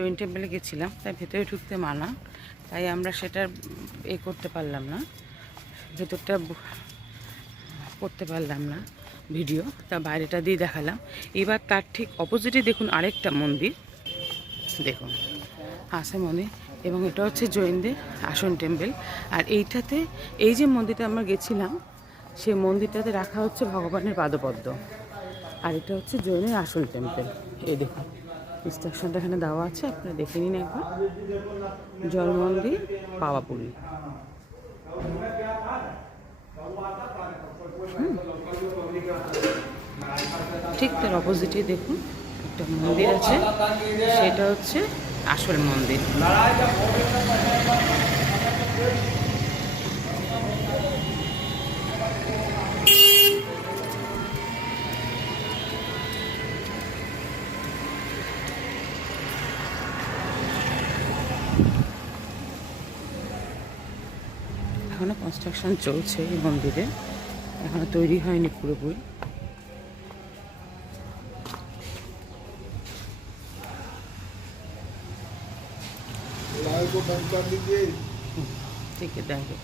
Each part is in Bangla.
জৈন টেম্পলে গেছিলাম, তাই ভেতরে ঢুকতে মানা, তাই আমরা সেটার করতে পারলাম না, ভেতরটা করতে পারলাম না ভিডিও, তা বাইরেটা দিয়ে দেখালাম। এবার তার ঠিক অপোজিটে দেখুন আরেকটা মন্দির, দেখুন আছে মন্দির, এবং এটা হচ্ছে জৈনদের আসন টেম্পল। আর এইটাতে এই যে মন্দিরটা আমরা গেছিলাম, সেই মন্দিরটাতে রাখা হচ্ছে ভগবানের পাদপদ্ম। আর এটা হচ্ছে জৈনের আসল টেম্পল। এই দেখুন ইনস্ট্রাকশনটা এখানে দেওয়া আছে, আপনারা দেখে নিন একবার। জল মন্দির, পাওয়াপুরি। ঠিক তার অপোজিটে দেখুন একটা মন্দির আছে, সেটা হচ্ছে আসল মন্দির। এখনো কনস্ট্রাকশন চলছে এই মন্দিরে, এখনো তৈরি হয়নি পুরোপুরি। को बंद कर दीजिए। ठीक है, देंगे।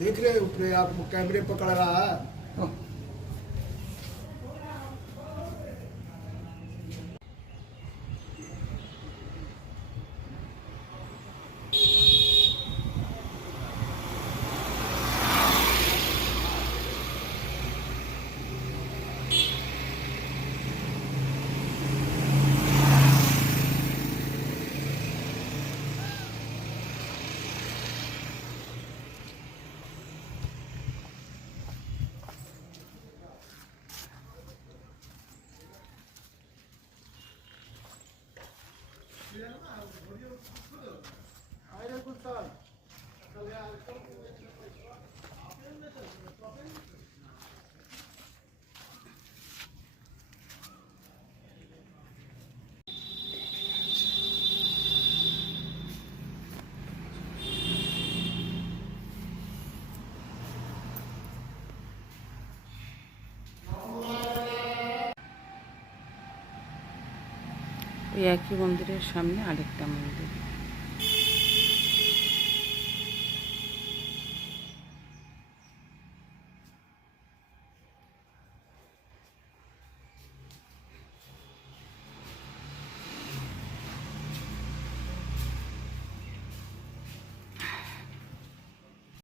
देख रहे हैं ऊपर आप कैमरे पकड़ रहा है। ওই একই মন্দিরের সামনে আরেকটা মন্দির।